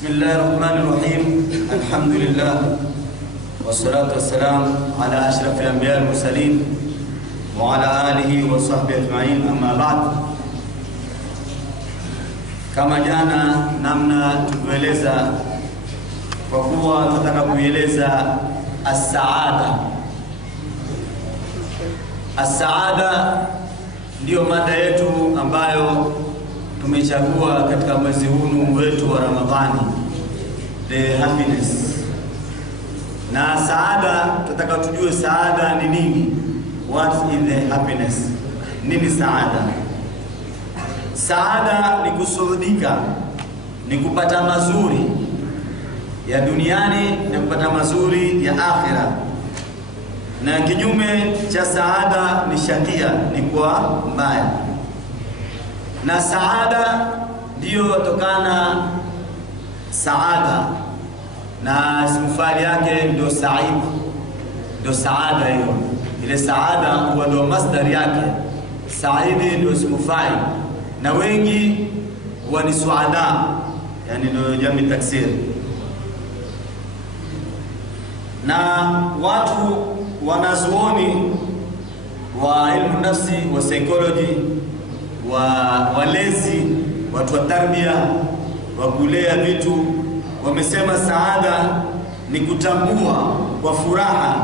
بسم الله الرحمن الرحيم. الحمد لله والصلاة والسلام على أشرف الأنبياء المرسلين وعلى آله وصحبه أجمعين. أما بعد, kama jana namna tukueleza kwa kuwa tunataka kueleza as-saada. As-saada ndio mada yetu ambayo tumechagua katika mwezi huu wetu wa Ramadhani, the happiness. Na saada, tutaka tujue saada ni nini. What is the happiness? Nini saada? Saada ni kusurudika, ni kupata mazuri ya duniani na kupata mazuri ya akhira. Na kinyume cha saada ni shakia, ni kwa mbaya. Na saada ndio tokana saada, na simfali yake ndio said, ndio saada hiyo. Ile saada huwa ndio masdar yake, saidi ndio simfali, na wengi huwa ni suada, yani ndio jami taksir. Na watu wanazuoni wa ilmu nafsi wa psychology wa walezi, watu wa tarbia, wa kulea vitu, wamesema saada ni kutambua kwa furaha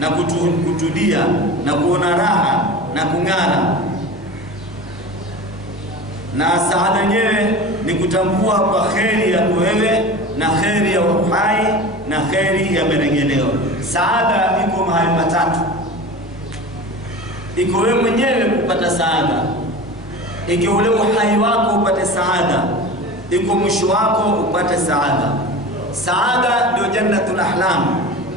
na kutulia na kuona raha na kung'ara. Na saada yenyewe ni kutambua kwa kheri ya wewe na kheri ya uhai na kheri ya marejeleo. Saada iko mahali matatu. Iko wewe mwenyewe kupata saada, iko ule uhai wako upate saada, iko mwisho wako upate saada. Saada ndio jannatul ahlam,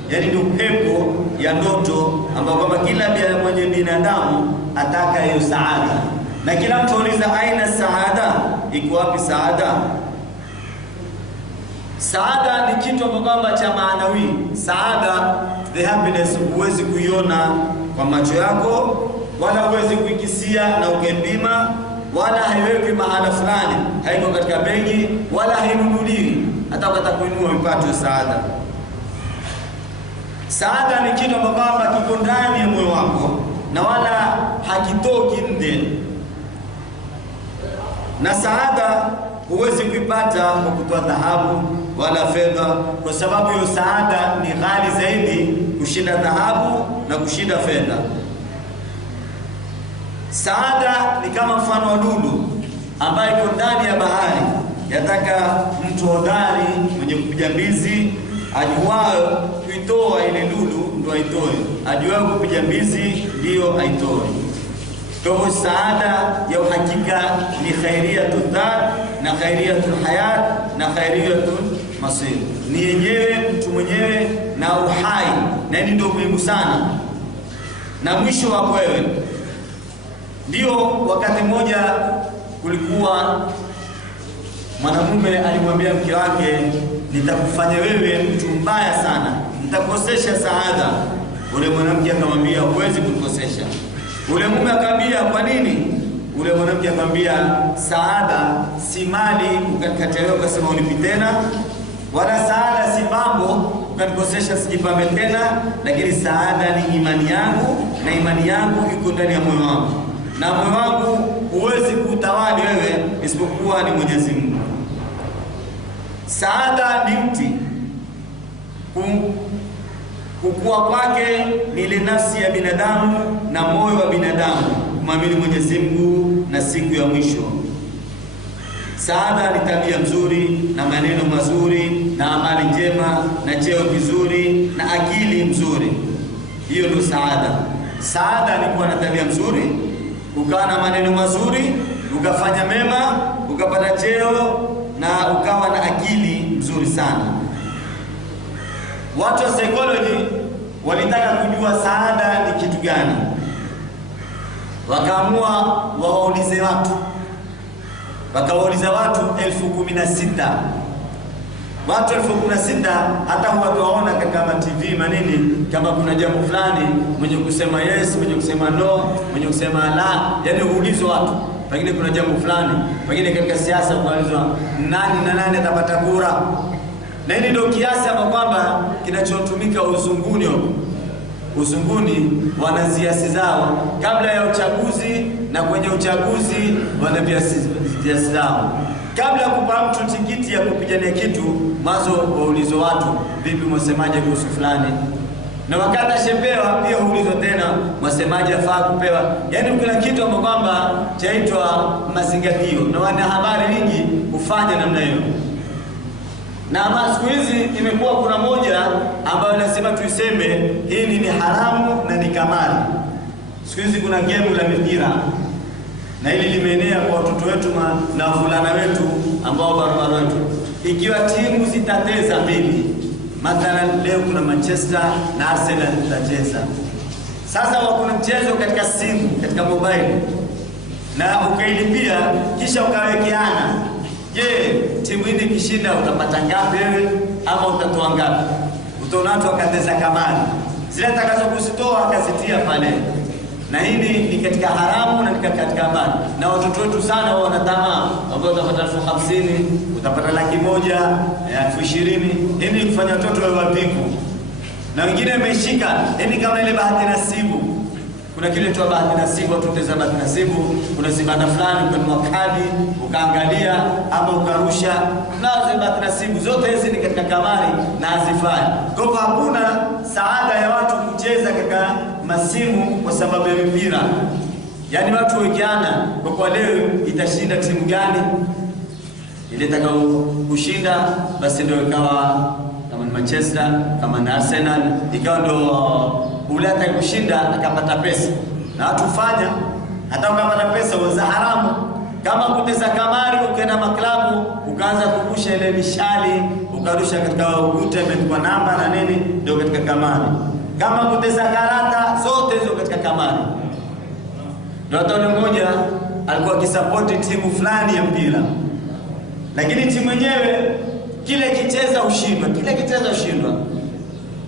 yani ndio pepo ya ndoto ambapo kama kila mwenye binadamu ataka hiyo saada. Na kila mtu uliza aina saada, iko wapi saada? Saada ni kitu ambacho cha maanawi. Saada, the happiness, huwezi kuiona kwa macho yako, wala huwezi kuikisia na ukipima, wala haiweki mahala fulani, haiko katika benki, wala hainunuliwi hata ukataka kuinua upate saada. Saada ni kitu ambacho kiko ndani ya moyo wako na wala hakitoki nje. Na saada huwezi kuipata kwa kutoa dhahabu wala fedha, kwa sababu hiyo saada ni ghali zaidi kushinda dhahabu na kushinda fedha. Saada ni kama mfano wa lulu ambayo iko ndani ya bahari, yataka mtu hodari mwenye kupiga mbizi, ajuao kuitoa ile lulu ndio aitoe, ajuao kupiga mbizi ndio aitoe. Kwa saada ya uhakika ni khairiyatul dhat na khairiyatul hayat na khairiyatul masir, ni yenyewe mtu mwenyewe na uhai, na hii ndio muhimu sana, na mwisho wa wewe. Ndio wakati mmoja kulikuwa mwanamume alimwambia mke wake, nitakufanya wewe mtu mbaya sana, nitakukosesha saada. Ule mwanamke akamwambia, huwezi kunikosesha. Ule mume akamwambia, kwa nini? Ule mwanamke akamwambia, saada si mali ukakatelewa ukasema unipi tena, wala saada si mambo ukanikosesha sijipambe tena, lakini saada ni imani yangu, na imani yangu iko ndani ya moyo wangu, na moyo wangu huwezi kutawali wewe isipokuwa ni Mwenyezi Mungu. Saada ni mti, kukua kwake ni ile nafsi ya binadamu na moyo wa binadamu kumwamini Mwenyezi Mungu na siku ya mwisho. Saada ni tabia nzuri na maneno mazuri na amali njema na cheo kizuri na akili mzuri. Hiyo ndio saada. Saada ni kuwa na tabia nzuri, ukawa na maneno mazuri, ukafanya mema, ukapata cheo na ukawa na akili nzuri sana. Watu wa psychology walitaka kujua saada ni kitu gani. Wakaamua wawaulize watu. Wakawauliza watu 16,000. Watu 16,000, hata watu waona katika TV manini kama kuna jambo fulani, mwenye kusema yes, mwenye kusema no, mwenye kusema la, yani huulizwa watu pengine kuna jambo fulani, pengine katika siasa kuulizwa nani na nani atapata kura. Na hili ndio kiasi ama kwamba kinachotumika uzunguni wana siasa zao kabla ya uchaguzi, na kwenye uchaguzi wana siasa zao. Kabla ya kupa mtu tikiti ya kupigania kitu, mwanzo waulizo watu, vipi mwasemaje kuhusu fulani? Na wakati ashepewa pia huulizwa tena, mwasemaje afaa kupewa? Yaani kuna kitu ambacho kwamba chaitwa mazingatio, na wana habari nyingi hufanya namna hiyo. Na siku hizi imekuwa kuna moja ambayo nasema tuiseme hili ni haramu na ni kamari. Siku hizi kuna game la mipira, na hili limeenea kwa watoto wetu na wavulana wetu ambao barabara wetu. Ikiwa timu zitateza mbili, mathalan leo kuna Manchester na Arsenal zitacheza. Sasa kuna mchezo katika simu, katika mobile, na ukailipia kisha ukawekeana, je, timu hii ikishinda utapata ngapi wewe ama utatoa ngapi? Utaona watu wakateza kamari, zile atakazokuzitoa akazitia pale. Na hili ni katika haramu na katika amani. Na watoto wetu sana wao wanatamaa, ambao utapata 50,000, utapata 100,000, 20,000. Hili kufanya watoto wawe wapiku. Na wengine wameshika, hili kama ile bahati nasibu. Kuna kile tu bahati nasibu, tuteza bahati nasibu, kuna zibanda fulani kwa kadi, ukaangalia ama ukarusha, na bahati nasibu zote hizi ni katika kamari na hazifai. Kwa hivyo hakuna saada ya watu kucheza katika masimu kwa sababu ya mpira. Yaani watu wekiana kwa leo itashinda timu gani? Ile itakao kushinda basi ndio ikawa kama ni Manchester, kama ni Arsenal, ikawa ndio ule atakayekushinda akapata pesa. Na watu fanya hata ukapata pesa za haramu. Kama kuteza kamari, ukaenda maklabu ukaanza kurusha ile mishali, ukarusha katika ukuta imeandikwa namba na nini, ndio katika kamari. Kama kuteza karata, zote hizo katika kamari. Ndio hata mmoja alikuwa akisupport timu fulani ya mpira, lakini timu yenyewe kile kicheza ushindwa.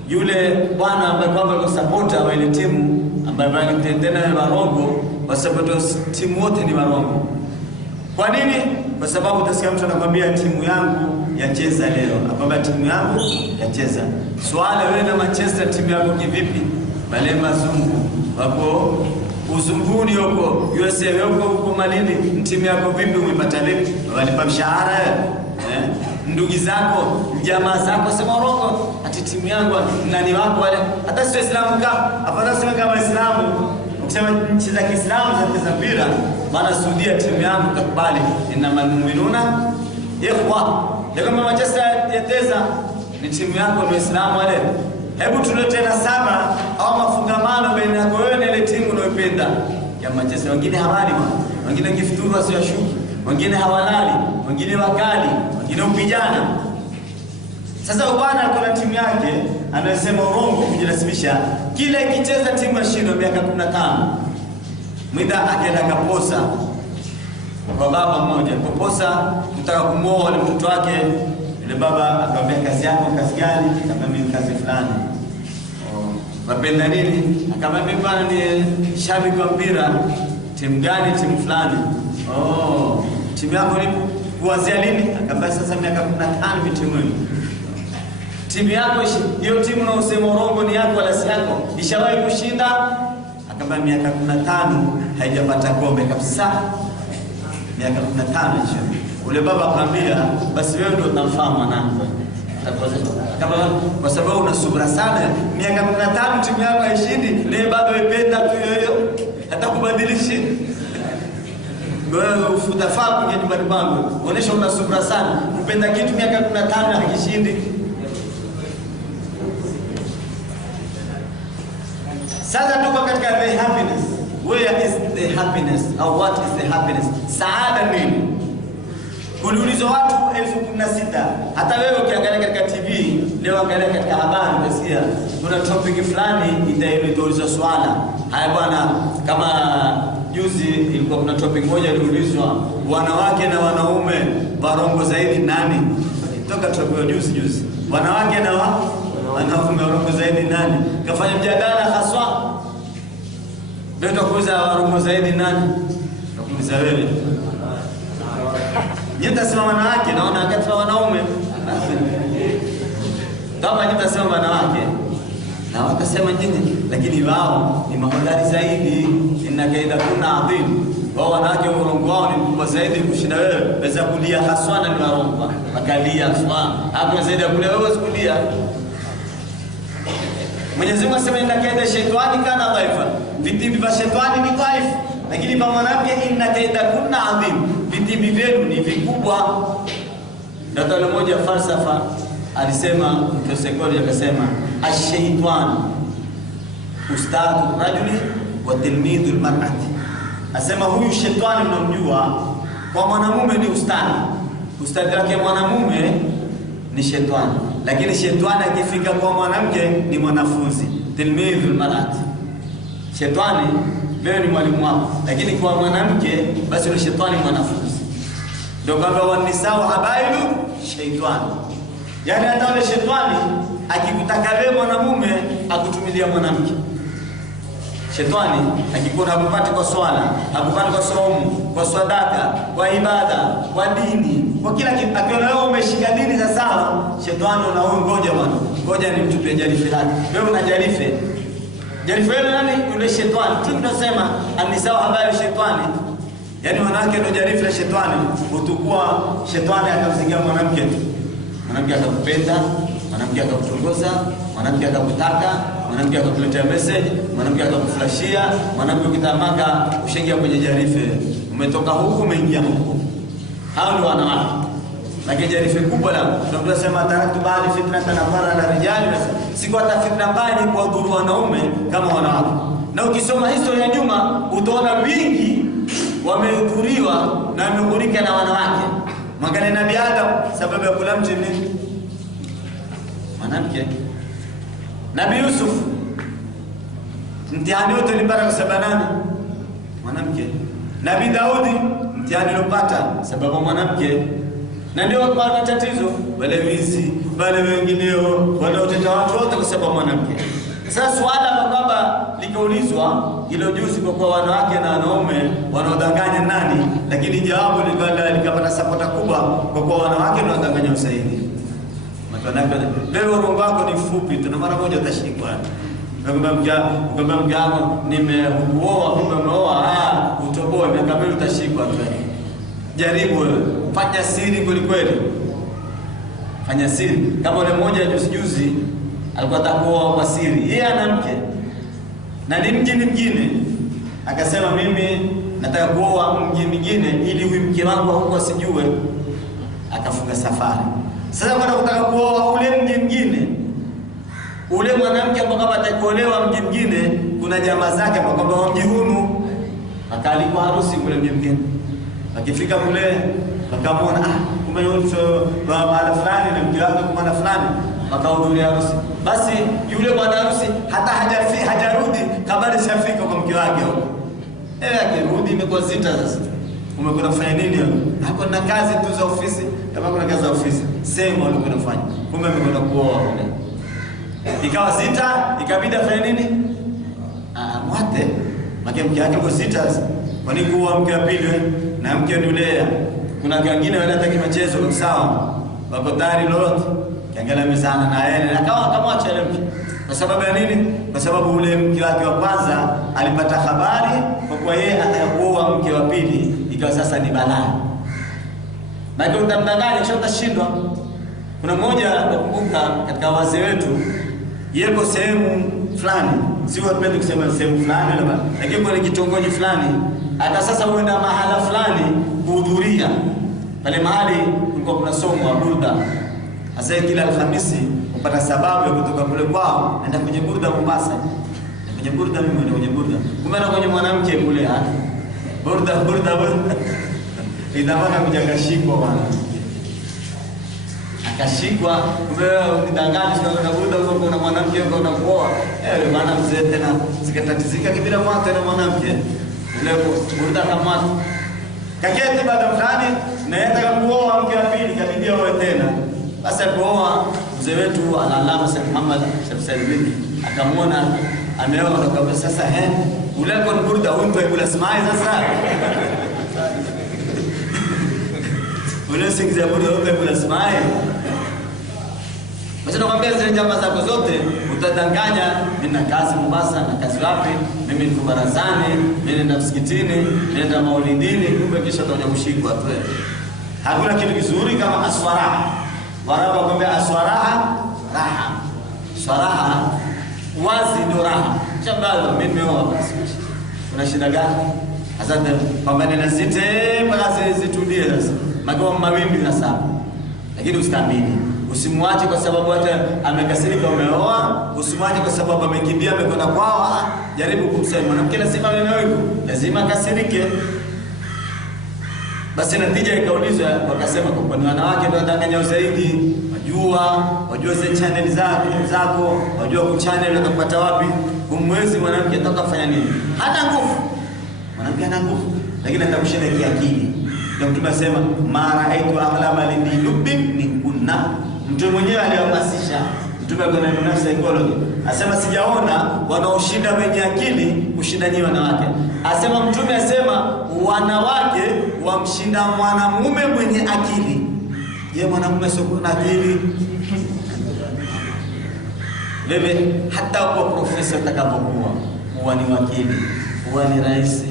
Yule bwana ambaye kwamba alikuwa supporter wa ile timu ambaye alitendana na warongo, kwa sababu timu wote ni warongo. Kwa nini? Kwa sababu utasikia mtu anakuambia timu yangu yacheza leo, akwambia timu yangu yacheza. Swala wewe na Manchester timu yako kivipi? Bale mazungu wapo uzunguni huko, USA huko Malindi, timu yako vipi, umepata vipi? Walipa mshahara ndugu zako, jamaa zako, sema urongo ati timu yangu nani wako wale. Hata sio Islamu afadhali sema kama Islamu, ukisema nchi za Kiislamu za mpira, maana Saudia timu yangu takubali, innamal mu'minuna ikhwa. Kama Manchester yateza ni timu yako ndio Islamu wale. Hebu tulete na saba au mafungamano baina yako wewe na ile timu unayopenda ya Manchester. Wengine hawali, wengine kifuturu wasioshuki, wengine hawalali, wengine wakali, wengine upijana. Sasa bwana kuna timu yake anasema urongo kujinasibisha, kile kicheza timu ya shindo miaka 15. Mwida akaenda kaposa kwa baba mmoja, kuposa kutaka kumwoa wale mtoto wake. Yule baba akamwambia kazi yako kazi gani? Akamwambia kazi fulani. Wapenda nini? Akamwambia bwana ni shabiki wa mpira. Timu gani? Timu fulani. Timu yako ni kuanzia lini? Akamwambia sasa miaka 15 timu hiyo. Timu yako hiyo timu na usema urongo ni yako wala si yako? Ishawahi kushinda? Akamwambia miaka 15 haijapata kombe kabisa. Miaka 15 hiyo. Ule baba akamwambia basi wewe ndio utamfahamu mwanangu. Kwa sababu una subira sana, miaka 15 timu yako haishindi, leo bado ipenda tu hiyo. Hata kubadilishi. Wewe utafahamu kwa nyumbani kwangu. Onesha una subira sana. Mpenda kitu miaka 15 hakishindi. Sasa tuko katika the happiness. Where is the happiness? Or what is the happiness? Saada nini? Kuliulizwa watu 16,000. Hata wewe ukiangalia katika TV, leo angalia katika habari unasikia kuna topic fulani itaulizwa swala. Haya bwana, kama juzi ilikuwa kuna topic moja iliulizwa, wanawake na wanaume warongo zaidi nani? Toka topic juzi. Wanawake na wanaume warongo zaidi nani? Kafanya mjadala haswa. Ndio tukuuliza warongo zaidi nani? Uliza wewe. Nyeta sema wanawake, naona wakati wa wanaume. Kama nyeta sema wanawake, na wakasema nyinyi, lakini wao ni mahodari zaidi. Inna kaida kuna adhim. Wao wanawake urongo wao ni mkubwa zaidi kushinda wewe. Weza kulia haswa na ni warongo. Wakalia haswa. Hapo zaidi ya kulia wewe usikulia. Mwenyezi Mungu asema inna kaida shaitani kana dhaifa. Vitimbi vya shetani ni dhaifu. Lakini kwa mwanamke inna kaida kuna adhim. Vitimbi vyenu ni vikubwa. Ndio mmoja falsafa alisema, mtosaikolojia akasema ash-shaytan ustadhu rajuli wa tilmidhu al-mar'ati. Asema huyu shetani mnamjua kwa mwanamume ni ustadhi wake mwanamume ni shetani, lakini shetani akifika kwa mwanamke ni mwanafunzi. Tilmidhu al-mar'ati, shetani wewe ni mwalimu wako, lakini kwa mwanamke basi ni shetani mwanafunzi. Ndio kwamba wanisao habailu shaitani. Yani hata yule shetani akikutaka wewe mwanamume akutumilia mwanamke. Shetani akikuona hakupati kwa swala, hakupati kwa saumu, kwa sadaka, kwa ibada, kwa dini, kwa kila kitu, akiona wewe umeshika dini za sawa, shetani una huyu ngoja bwana. Ngoja nimtupie jarife lake. Wewe una jarife. Jarife ile nani? Yule shetani. Tunasema anisao habari shetani. Yani wanawake ndio jarife la shetani. Utukua shetani akamzingia mwanamke tu. Mwanamke atakupenda, mwanamke atakutongoza, mwanamke atakutaka, mwanamke atakuletea message, mwanamke atakuflashia, mwanamke ukitamaka ushaingia kwenye jarife. Umetoka huku umeingia huku. Hao ndio wanawake. Lakini jarife kubwa la ndio tunasema taraktu bali fitna tanafara la rijali, siku hata fitna mbaya ni kwa dhuru wanaume kama wanawake. Na ukisoma historia ya nyuma utaona wingi wamehudhuriwa na wamehudhurika na wanawake. Mwangalie Nabii Adam sababu ya kula mti ni mwanamke. Nabii Yusuf mtihani wote ulipata kwa sababu nani? Mwanamke. Nabii Daudi mtihani ulipata sababu mwanamke. Na ndio kwa tatizo wale wizi, wale wengineo, wanaoteta watu wote kwa sababu mwanamke. Sasa swala kwamba likaulizwa hilo juzi kwa wanawake na wanaume wanaodanganya nani, lakini jawabu likapata sapota kubwa kwa wanawake ndio wanadanganya usaidi. Maana wewe urongo wako ni fupi tu na mara moja utashikwa. Nakwambia mgamo nimeuoa kumbe umeoa utoboe miaka mbili utashikwa tu. Jaribu wewe, fanya siri kweli. Fanya siri. Kama yule mmoja juzi alikuwa atakuoa kwa siri. Yeye ana mke. Na ni mji mwingine. Akasema mimi nataka kuoa mji mwingine ili huyu mke wangu huko asijue. Akafunga safari. Sasa kwa kutaka kuoa ule mji mwingine, ule mwanamke ambaye kama atakuolewa mji mwingine, kuna jamaa zake kwa kwamba mji hunu akalikuwa harusi kule mji mwingine. Akifika kule wakamwona kumbe mtu wa mahali fulani na mke wake kwa fulani wakahudhuria harusi. Basi yule bwana harusi hata hajarudi kabla hajafika kwa mke wake huko. Akirudi imekuwa zita sasa. Umekwenda kufanya nini hapo? Hapo na kazi tu za ofisi. Kama kuna kazi za ofisi, sema ulikuwa unafanya. Kumbe umekwenda kuoa kule. Ikawa zita, ikabidi afanye nini? Mwate. Mke wake kwa zita. Kwa nini kuoa mke wa pili na mke yule? Kuna wengine wanataka michezo sawa. Wako tayari lolote. Kiangalia mezana na yeye na akamwacha yule mke. Kwa sababu ya nini? Kwa sababu ule mke wake wa kwanza alipata habari kwa kuwa yeye atakuoa mke wa pili, ikawa sasa ni balaa. Na ndio utamdanganya kisha utashindwa. Kuna mmoja nakumbuka katika wazee wetu, yeko sehemu fulani, si wapende kusema sehemu fulani lakini kwa kitongoji fulani, hata sasa huenda mahala fulani kuhudhuria. Pale mahali kulikuwa kuna somo burda. Sasa kila Alhamisi upata sababu ya kutoka kule kwao naenda kwenye burda Mombasa. Kwenye burda mimi naenda kwenye burda. Kumbe na kwenye mwanamke kule burda. Inabaka kujangashikwa bwana. Akashikwa kumbe unidanganya na burda huko kuna mwanamke huko unakuoa. Maana mzee tena zikatatizika kibila mwate na mwanamke. Ule burda kama kaketi baada fulani naenda kuoa mke wa pili kabidi aoe tena. Basi kuoa mzee wetu Al-Allama Said Muhammad Said akamwona ameoa, akamwambia sasa uleko ni burda huyu kwa kula smai sasa. Ule singizia bure yote kuna smile. Basi nakwambia zile jamaa zako zote utadanganya, mimi na kazi Mombasa, na kazi wapi? Mimi niko barazani, mimi nenda msikitini, mimi nenda maulidini, kumbe kisha utakuja kushikwa tu. Hakuna kitu kizuri kama aswaraha. Warabu wakwambia aswaraha raha. Swaraha wazi ndio raha. Shabalo mimi nimeoa basi. Una shida gani? Asante pambane na site mpaka zitulie sasa. Magoma mawimbi na saba. Lakini ustamini. Usimwache kwa sababu hata amekasirika umeoa, usimwache kwa sababu amekimbia amekwenda kwao, jaribu kumsema mwanamke lazima neno hilo, lazima kasirike. Basi natija ikaulizwa wakasema kwa ni wanawake ndio wadanganya zaidi, wajua zile channel zako, wajua kuchannel unatapata wapi, kumwezi mwanamke atakafanya nini? Hata nguvu. Mwanamke ana nguvu, lakini atakushinda kiakili. Ndio Mtume asema mara aitu aghlama lidilubbi min kunna. Mtume mwenyewe alihamasisha. Mtume kwa neno psychology asema sijaona wanaoshinda wenye akili kushinda nyinyi wanawake. Asema Mtume asema wanawake wamshinda mwanamume mwenye akili. Je, mwanamume sio na akili? Wewe hata kwa profesa utakapokuwa, huwa ni wakili, huwa ni rais,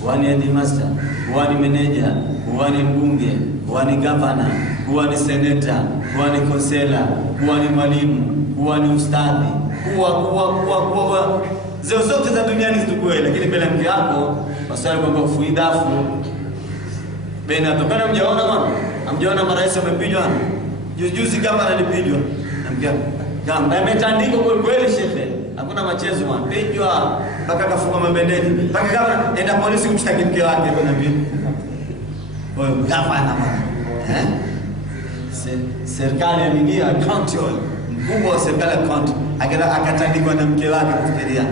huwa ni headmaster, huwa ni manager, huwa ni mbunge, huwa ni governor, huwa ni senator, huwa ni konsela, huwa ni mwalimu, huwa ni ustadhi, huwa zote za duniani zitukue, lakini mbele mke wako wasali kwamba ufuidafu bena tokana. Mjaona bwana, amjaona marais wamepigwa juzi kama alipigwa namkia kama ametandika kweli shefe, hakuna machezo bwana, pigwa mpaka kafunga mabendeji mpaka kama enda polisi kumshtaki mke wake bwana pia wewe gavana bwana serikali imeingia account mkubwa wa serikali account akatandikwa na mke wake kufikiria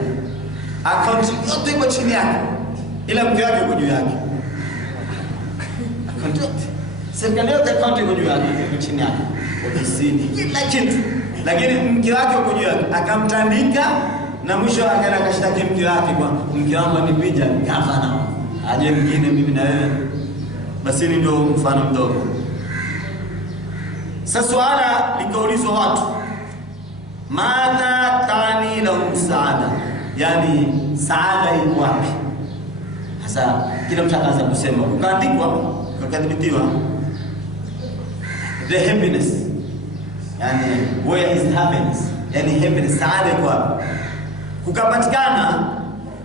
account yote iko chini yake ila mke wake uko juu yake. Account yote serikali yote account iko juu yake, iko chini yake ofisini kila kitu, lakini mke wake uko juu yake akamtandika na mwisho akaenda akashtaki mke wake kwa mke wangu anipija gavana aje mwingine mimi na wewe. Basi ndio mfano mdogo. Sasa swala likaulizwa watu madha tani la msaada, yani saada iko wapi? Sasa kila mtu akaanza kusema, ukaandikwa ukadhibitiwa the happiness, yani where is happiness, yani happiness saada iko wapi? Kukapatikana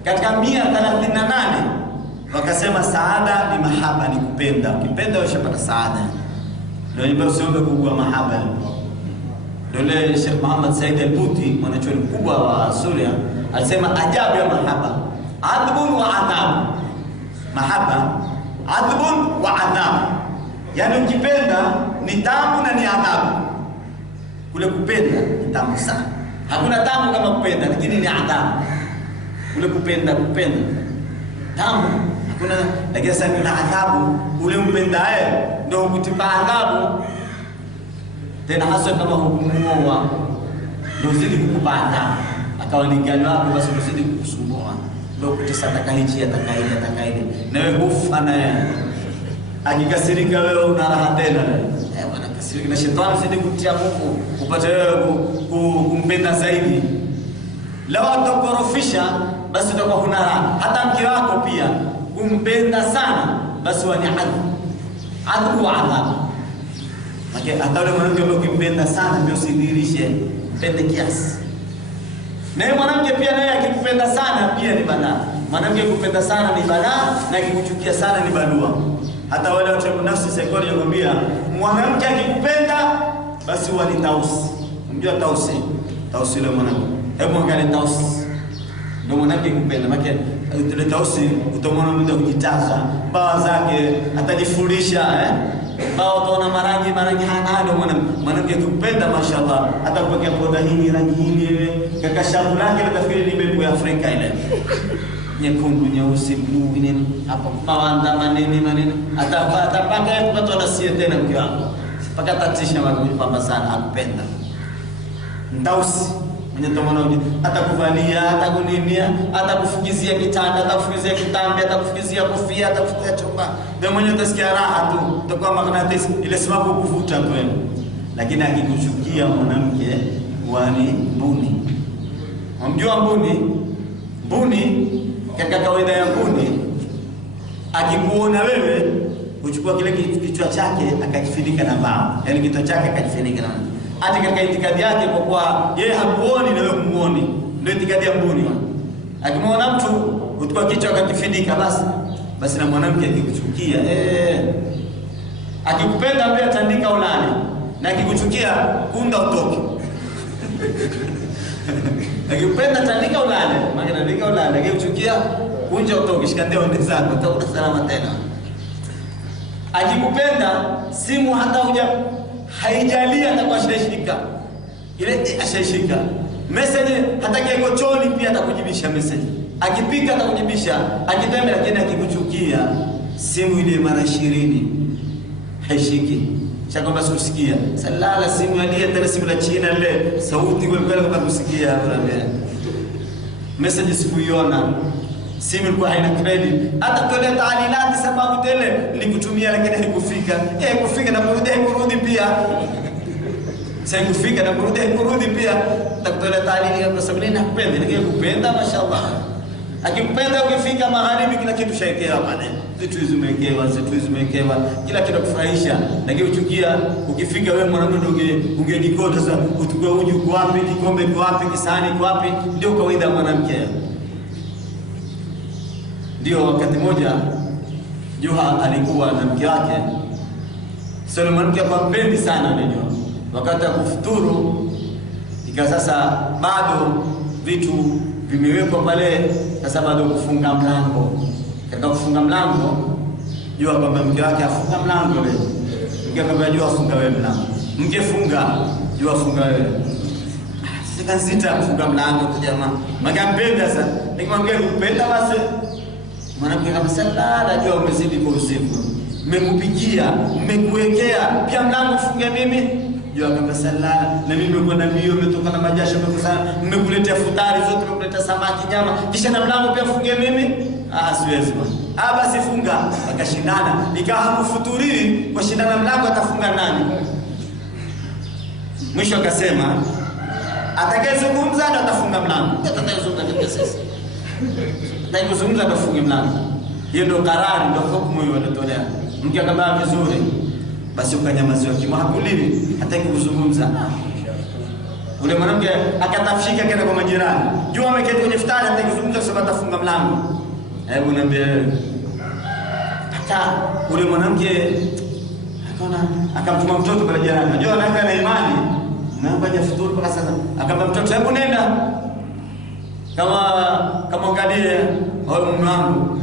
katika 138 wakasema saada ni mahaba, ni kupenda. Ukipenda ushapata saada. Ndio nyimbo usiombe kugua mahaba. Ndio Sheikh Muhammad Said al-Buti mwanachuoni mkubwa wa Suria alisema ajabu ya mahaba, adbun wa adhab. Mahaba adbun wa adhab, yani ukipenda ni tamu na ni adhabu. Kule kupenda ni tamu sana, hakuna tamu kama kupenda, lakini ni adhabu. Kule kupenda tamu hakuna, lakini sasa kuna adhabu. Ule mpendaye ndio kutipa adhabu, tena hasa kama hukumuoa ndio zidi kukupa adhabu, akawa lingani wako basi uzidi kukusumbua, ndio kutesa atakahichi atakaile na wewe hufa na yeye akikasirika wewe una raha tena. Bwana kasirika na shetani zidi kutia nguvu upate wewe kumpenda zaidi. Lao atakorofisha basi utakuwa huna raha. Hata mke wako pia kumpenda sana basi wani adhabu wa adhabu. Hata yule mwanamke ukimpenda sana ndio usidhihirishe, mpende kiasi. Na yule mwanamke pia naye akikupenda sana pia ni balaa. Mwanamke akikupenda sana ni balaa na akikuchukia sana ni balua. Hata wale watu wa nafsi psychology wanakuambia mwanamke akikupenda basi huwa ni tausi. Unajua tausi? Tausi ile mwanamke. Hebu angalia tausi. Ndio mwanamke akikupenda, maana ile tausi utamwona mtu kujitaza, bawa zake atajifurisha bao utaona marangi hana. Ndio mwanamke akikupenda mashallah atakupokea poda hii rangi hii kaka shabu lake utafikiri ni mbegu ya Afrika ile. Nyekundu, nyeusi, blue nini hapo mawanda manene atapaka kupata na sie tena mke wako paka tatisha wakipamba sana akupenda. Ndausi mwenye tomano atakuvalia, atakuninia, atakufukizia kitanda, atakufukizia kitambi, atakufukizia kofia, atakufukizia chomba. wewe mwenyewe utasikia raha tu, utakuwa magnatisi ile sababu kuvuta tu. Lakini akikuchukia mwanamke wani mbuni. Unamjua mbuni? Mbuni katika kawaida ya mbuni akikuona wewe uchukua kile kichwa chake akakifunika na mbao. Yaani kichwa chake akakifunika na mbao. Hata katika itikadi yake kwa kuwa yeye hakuoni na wewe humuoni. Ndio itikadi ya mbuni. Akimwona mtu uchukua kichwa akakifunika basi na mwanamke akikuchukia akikupenda mbele atandika ulani na akikuchukia kunda utoke. Akikupenda tandika ulani, maana tandika ulani, akikuchukia kunja utoke, shikandeo ende zako, utakuwa salama tena. Akikupenda simu hata haijalia atakuwa shashika. Ile ashashika. Message hata kiko choni pia atakujibisha message. Akipika atakujibisha, akitembea. Lakini akikuchukia simu ile mara 20 haishiki. Chakwamba sikusikia. Salala simu alia tena simu la China ile sauti kwa kwa kusikia wala. Message sikuiona. Simu ilikuwa haina credit. Hata tolea taalilati sababu tele nilikutumia lakini haikufika. Kufika na kurudi pia. Sasa kufika na kurudi pia. Takutolea taalili kwa sababu nakupenda, lakini kupenda mashaallah. Akipenda ukifika magharibi kila kitu shaikewa pale. Vitu zimewekewa, kila kitu kufurahisha. Lakini uchukia ukifika wewe mwanamume ungejikota sasa utukue uji uko wapi, kikombe kiko wapi, kisahani kiko wapi, ndio kawaida mwanamke. Ndio wakati moja Juha alikuwa na mke wake. Sasa mwanamke akampendi sana unajua. Wakati kufuturu ika sasa bado vitu vimewekwa pale, sasa bado kufunga mlango. Katika kufunga mlango Jua kwamba mke wake afunga mlango leo. Mke akamwambia Jua funga wewe mlango. Mke funga, Jua funga wewe. Sasa sita kufunga mlango tu jamaa. Magampenda sasa. Nikimwambia kupenda basi mwanamke kama sala Jua umezidi kwa usiku. Mmekupikia, mmekuwekea, pia mlango funge mimi. Jua kama sala na mimi nimekwenda mbio, nimetoka na majasho nimekusanya, nimekuletea futari zote, nimekuletea samaki, nyama, kisha na mlango pia funge mimi. Siwezi bwana. Basi funga. Akashindana. Ikawa hakufuturi kwa shindana mlango atafunga nani? Mwisho akasema atakayezungumza ndo atafunga mlango. Atakayezungumza katika sisi. Atakayezungumza atafunga mlango. Hiyo ndo karari, ndo hukumu hiyo wanatolea. Mke akamwambia vizuri. Basi ukanyamaziwa kima hakuliwi hataki kuzungumza. Ule mwanamke akatafshika kenda kwa majirani. Jua ameketi kwenye futari hataki kuzungumza kwa sababu atafunga mlango. Hebu niambie. Hata ule mwanamke akaona akamtuma mtoto kwa jirani. Unajua anaka na imani. Naomba jafuturu mpaka sasa. Akamwambia mtoto hebu nenda. Kama angalie au mume wangu.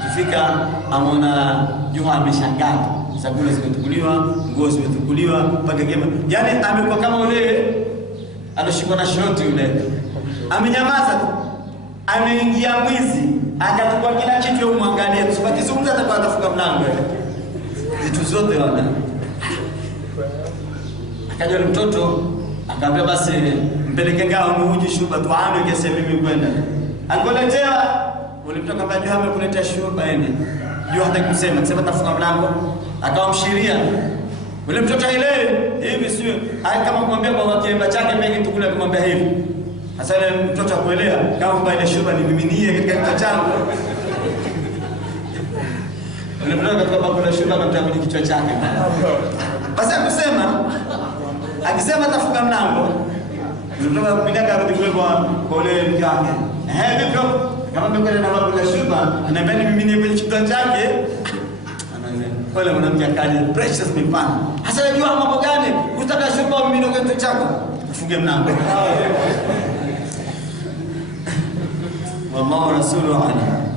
Akifika ameona Jua ameshangaa. Sabuni zimetukuliwa, nguo zimetukuliwa, mpaka kema. Yaani amekuwa kama ule anashikwa na shoti yule. Amenyamaza. Ameingia mwizi. Akachukua kila kitu yeye muangalia. Kwa kizungumza atakuwa atafunga mlango. Vitu zote wana. Akaja mtoto akamwambia basi mpeleke ngao muuji shuba tuane kesi mimi kwenda. Alikoletea ule mtoto akamwambia Jua amekuletea shuba ende. Jua hata kusema atafunga mlango. Akamshiria. Ule mtoto haelewi. Hivi sio kama kumwambia kwa kiemba chake peke tukule kumwambia hivi. Sasa ile mtoto akuelewa kama kwa ile shuba nimiminie katika kichwa changu. Ule mtoto katika babu la shuba akamtia kwenye kichwa chake. Basi akisema atafunga mlango. Ule mtoto akampiga karudi kule kwa ule mke wake. Vipi kama mbele na babu la shuba anambia nimiminie kwenye kichwa chake. Wale mwanamke akaja precious mipana. Hasa unajua mambo gani? Utaka shuba mimi ndio kitu chako. Ufunge mlango. Wallahu rasuluhu alayhi.